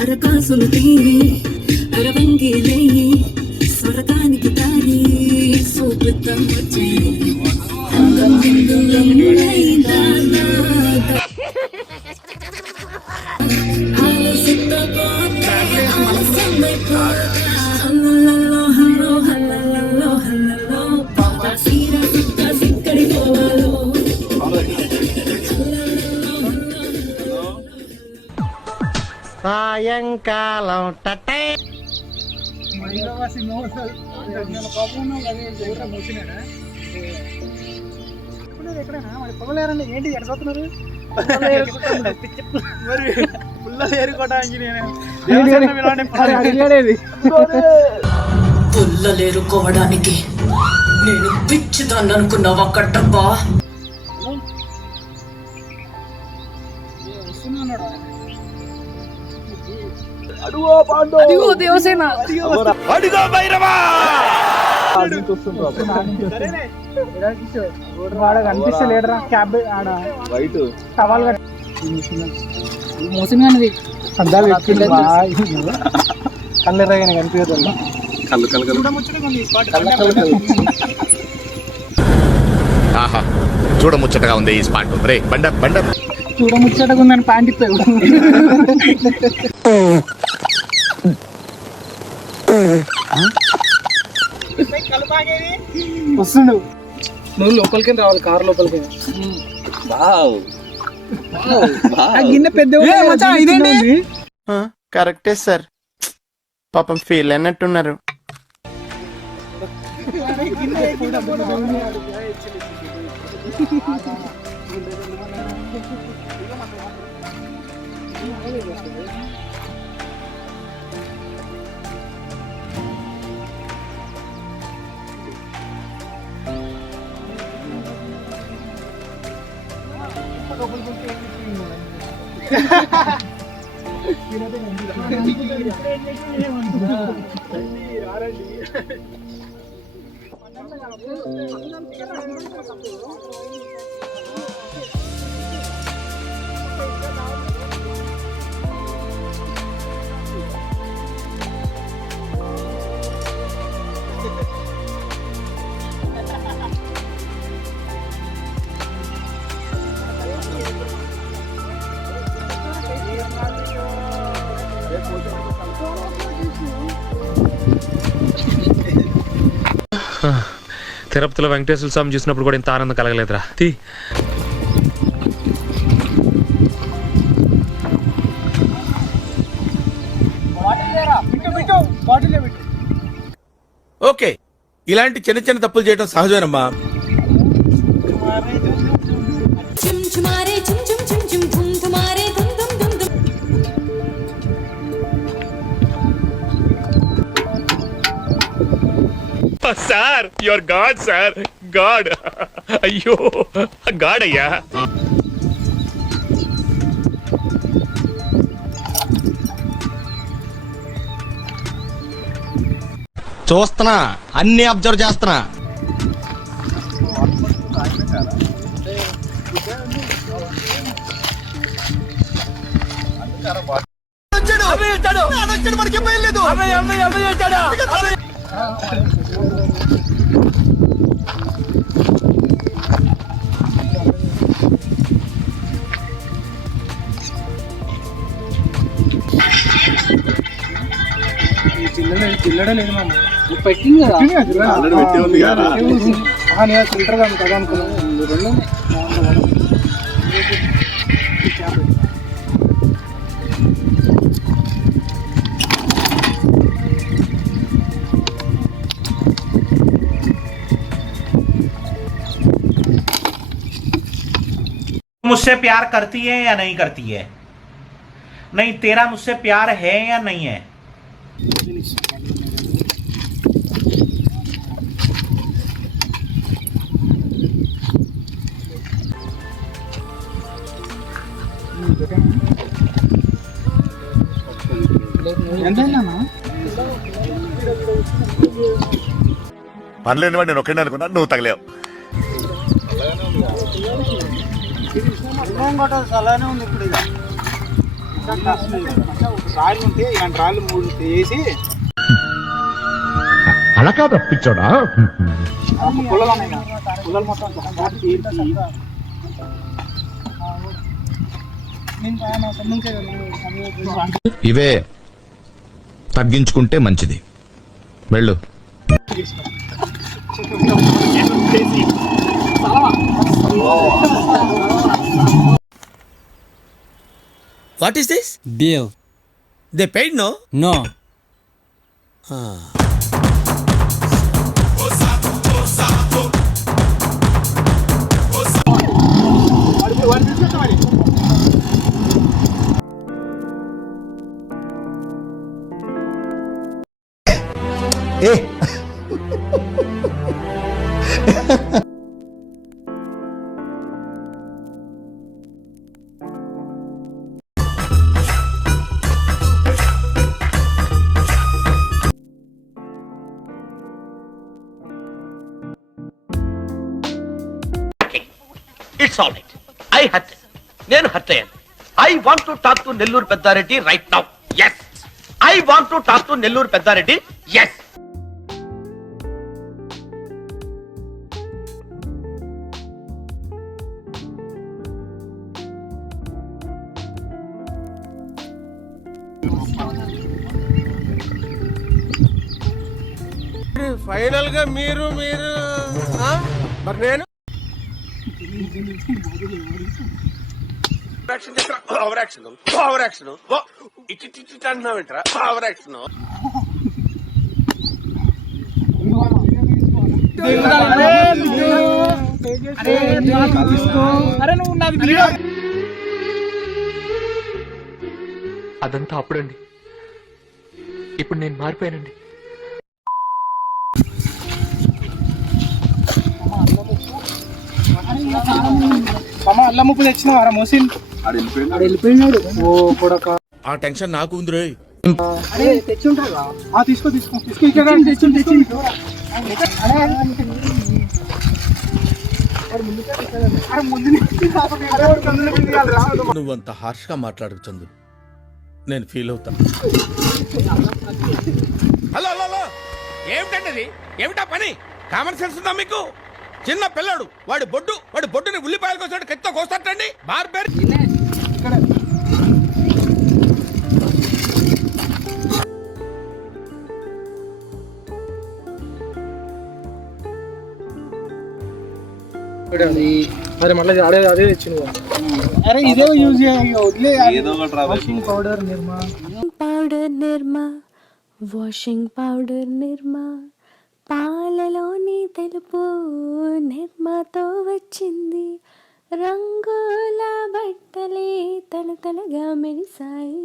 అరకాసులు తీరి అరవంగి లేయి స్వర్గానికి దారి సూపితం వచ్చి సాయంకాలం టటే పొగలేరండి ఏంటి ఎడపోతున్నారు మరి పుల్ల ఏరుకోవడానికి పుల్లలేరుకోవడానికి నేను పిచ్చిదాన్ని అనుకున్నావా కట్టబ్బా? అదిగో దేవసేన అడిగో భైరవా కనిపిస్తలేడరా క్యాబ్ ఆడ సవాల్ మోసం అనేది అద్దాలు పెట్టుకుంటే కళ్ళెరగానే కనిపించదు చూడముచ్చటగా ఉంది ఈ స్పాట్. రే బండ బండ చూడముచ్చటగా ఉందని ప్యాంట్ ఇస్తాడు. వస్తుండు నువ్వు లోపలికి రావాలి, కారు లోపలికి. గిన్నె పెద్ద ఇదేంటి? కరెక్టే సార్, పాపం ఫీల్ అయినట్టున్నారు. తిరుపతిలో వెంకటేశ్వర స్వామి చూసినప్పుడు కూడా ఇంత ఆనందం కలగలేదురా. ఓకే, ఇలాంటి చిన్న చిన్న తప్పులు చేయడం సహజమేనమ్మా. Sir your god sir, god. అయ్యో గాడ్ అయ్యా. చూస్తున్నా, అన్ని అబ్జర్వ్ చేస్తున్నా. చిల్లడ లేదు మామ, పెట్టింది కదా ఫిల్టర్ కదా అనుకున్నాను. मुझसे प्यार करती है या नहीं करती है? नहीं, तेरा मुझसे प्यार है या नहीं है? పనిలేని వాడు నేను ఒక్కడే అనుకున్నా, నువ్వు తగలేవు. అలానే ఉంది ఇప్పుడు ఇక రాళ్ళు ఉంటే ఇలాంటి రాళ్ళు 3 వేసి అలా కాదు తప్పించాడా? పుల్లలు మొత్తం ఇవే తగ్గించుకుంటే మంచిది. వెళ్ళు. What is this? Bill. They paid no? No. It's all right. I hurt, నేను హర్ట్ అయ్యాను. I want to talk to Nellore Peddareddy right now. Yes, I want to talk to Nellore Peddareddy. Yes. Final గా మీరు మరి నేను ఓవర్ యాక్షన్ ఇటు అంటున్నావేంట్రా? Over action. అదంతా అప్పుడండి, ఇప్పుడు నేను మారిపోయానండి. అల్లం ముప్పు తెచ్చిన వారా మోసిన్ వెళ్ళిపోయినాడు. ఓ కొడక, ఆ టెన్షన్ నాకు ఉంది రోయ్. అరే తెచ్చి ఉంటారా? తీసుకో ఇక్కడ తెచ్చి నువ్వంత హార్ష్ గా మాట్లాడకు చందు, నేను ఫీల్ అవుతా. హలో హలో, ఏమిటండి? ఏమిటా పని? కామన్ సెన్స్ ఉందా మీకు? చిన్న పిల్లడు, వాడి బొడ్డుని ఉల్లిపాయలు కోసాడు, కత్తితో కోస్తాటండి. బార్బెర్ మరి మళ్ళీ అదే తెచ్చింది. అరే ఇదే యూజ్ వదిలే. వాషింగ్ పౌడర్ నిర్మా, వాషింగ్ పౌడర్ నిర్మా, పాలలోని తెలుపు నిర్మాతో వచ్చింది. రంగుల బట్టలే తలతలగా మెరిసాయి.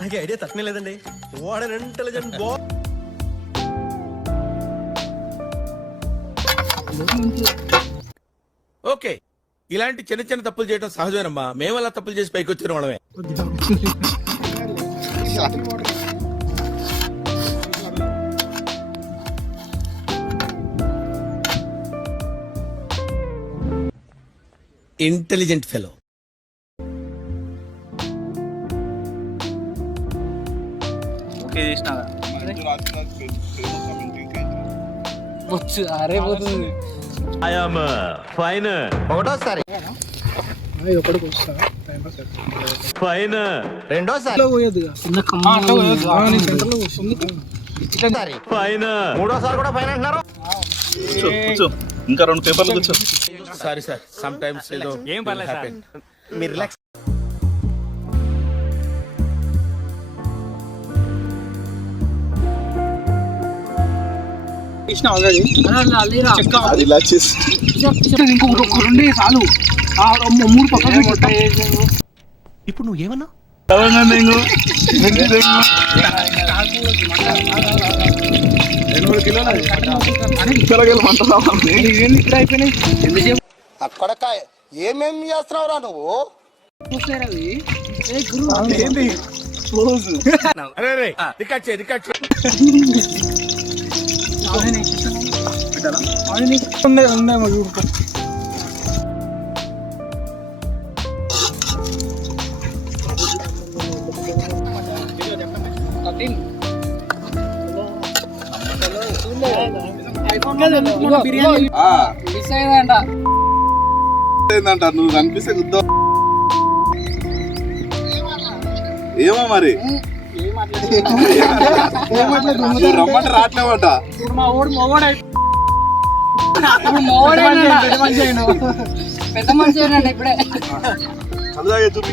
నాకు ఐడియా తక్కువ లేదండి. What an intelligent boy. Okay, ఇలాంటి చిన్న చిన్న తప్పులు చేయడం సహజమేనమ్మా. మేము అలా తప్పులు చేసి పైకి వచ్చిన వాళ్ళమే. Intelligent fellow. అరే పోతుంది. ఒకటోసారి ఒకటికి వస్తా టైం పాస్. ఫైన్ రెండోసారి పోయొద్దు, సెంటర్లో వస్తుంది. ఫైన్ మూడోసారి కూడా ఫైన్ అంటున్నారు. ఇంకా 2 పేపర్లు కూర్చో. సారీ సార్, సమ్ టైమ్స్ ఏదో ఏం పర్లేదు సార్. మీరు రిలాక్స్. ఇచ్చిన ఆల్రెడీ ఇంకొక రెండు చాలు. 3 పక్కన ఇప్పుడు నువ్వేమన్నా ఇక్కడ అయిపోయినాయి. కొడకాయ ఏమేం చేస్తున్నావురా నువ్వు? ఏంది రోజు అరే రే రికార్డ్ చేయి రికార్డ్ చేయి. ఉన్నాయి చూడుకో. ఏందంట నువ్వు కనిపిస్తే గుద్దా ఏమో మరి రమ్మంటే రావట్లేవట. పెద్ద మనిషి ఇప్పుడే చదువు చూపి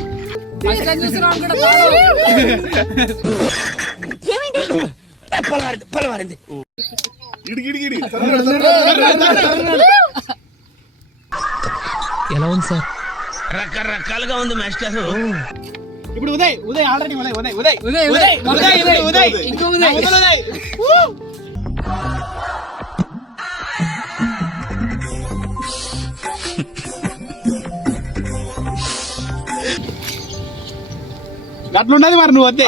ఎలా ఉంది సార్? రకరకాలుగా ఉంది మాస్టర్. ఇప్పుడు ఉదయ్ ఆల్రెడీ ఉదయ్ ఇంకో ఉదయ్. అట్లున్నది మరి నువ్వు వద్దే.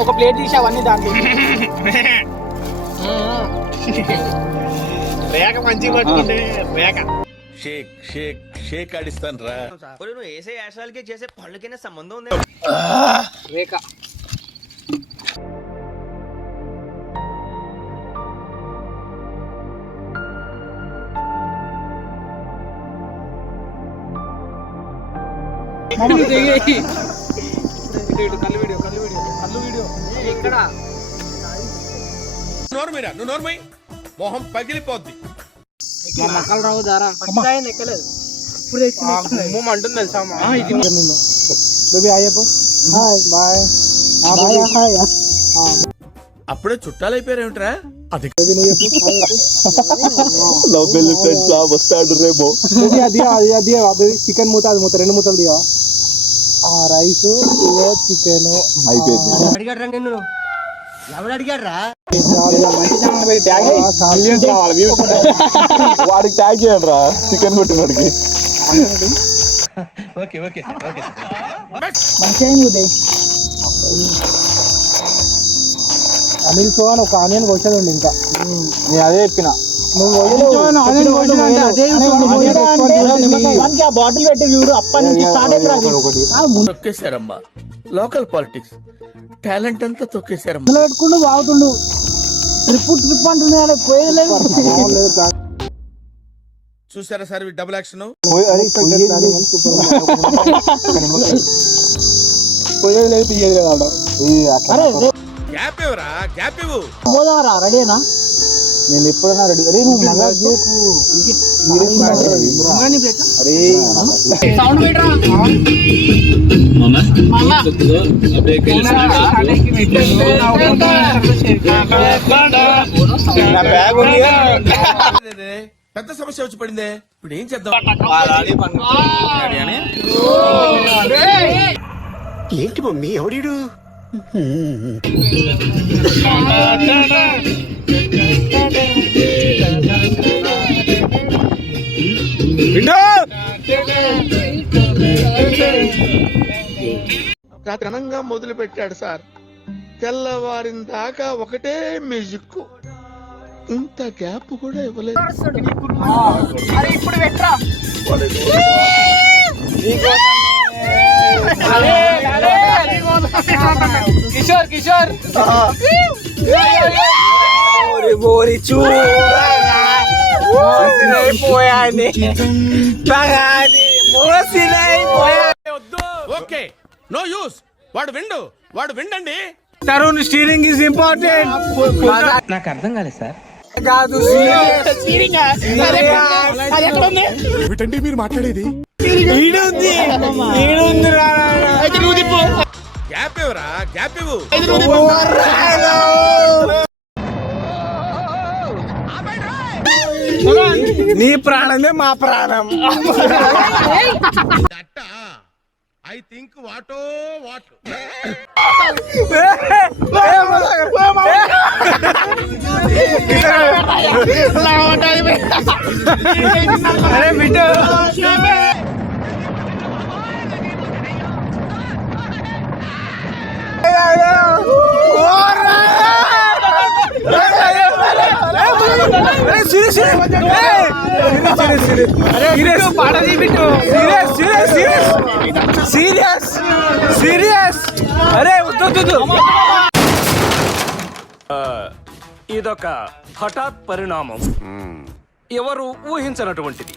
ఒక ప్లేట్ తీసి అవన్నీ దాంట్లో రేఖ మంచిగా పట్టుకుంటే రేఖ షేక్ షేక్ షేక్ ఆడిస్తాను రా. నువ్వు వేసే యాశాలకి చేసే పళ్ళకైనా సంబంధం ఉంది. రేఖ నోర్మీరా నువ్వు నోర్మై మొహం పగిలిపోద్ది. రావు దారా ఎక్కలేదు అంటుంది తెలుసా బేబీ అయ్యప్ప బాయ్ బాయ్. అప్పుడే చుట్టాలు అయిపోయారేమిట్రా? అది వస్తాడు రేమో. అది చికెన్ మూత, అది మూత 2 మూతలు దిగా. రైస్ చికెన్ అయిపోయింది. వాడికి ట్యాగ్ చేయండి రా చికెన్ కొట్టినోడికి. అనిల్ సోన్ ఒక ఆనియన్ కోసేదండి. ఇంకా నేను అదే చెప్పిన బాటిల్ పెట్టి చూడు అప్పటి నుంచి తొక్కేశారమ్మా. లోకల్ పాలిటిక్స్ టాలెంట్ అంతా తొక్కేశారమ్మా. పెట్టుకుంటూ బాగుతుండు. ట్రిప్ అంటున్నాడు పోయలేదు. చూసారా సార్ డబుల్ యాక్షన్. పోయేది తీయదు కదా. గ్యాప్ ఇవ్వరా గ్యాప్ ఇవ్వు. పోదావరా రెడీనా? నేను ఎప్పుడైనా రెడీ. అరే నువ్వు మళ్ళా పెద్ద సమస్య వచ్చి పడిందే. ఇప్పుడు ఏం చేద్దాం? ఏంటి మమ్మీ ఎవడీడు? రాత్రి అనంగా మొదలు పెట్టాడు సార్. తెల్లవారిన దాకా ఒకటే మ్యూజిక్. ఇంత గ్యాప్ కూడా ఇవ్వలేదు. ఇప్పుడు పెట్టరా Kishore Kishore okay no use. వాడు విండండి. Tarun steering is important. నాకు అర్థం కాలేదు సార్. కాదు ఏమిటండి మీరు మాట్లాడేది? గ్యాప్ ఇవ్వరా, గ్యాప్ ఇవ్వు. నీ ప్రాణమే మా ప్రాణం. ఐ థింక్ వాటో వాట్. అరే బిడ్డ సీరియస్ అరే వద్దు. ఇదొక హఠాత్ పరిణామం, ఎవరు ఊహించనటువంటిది.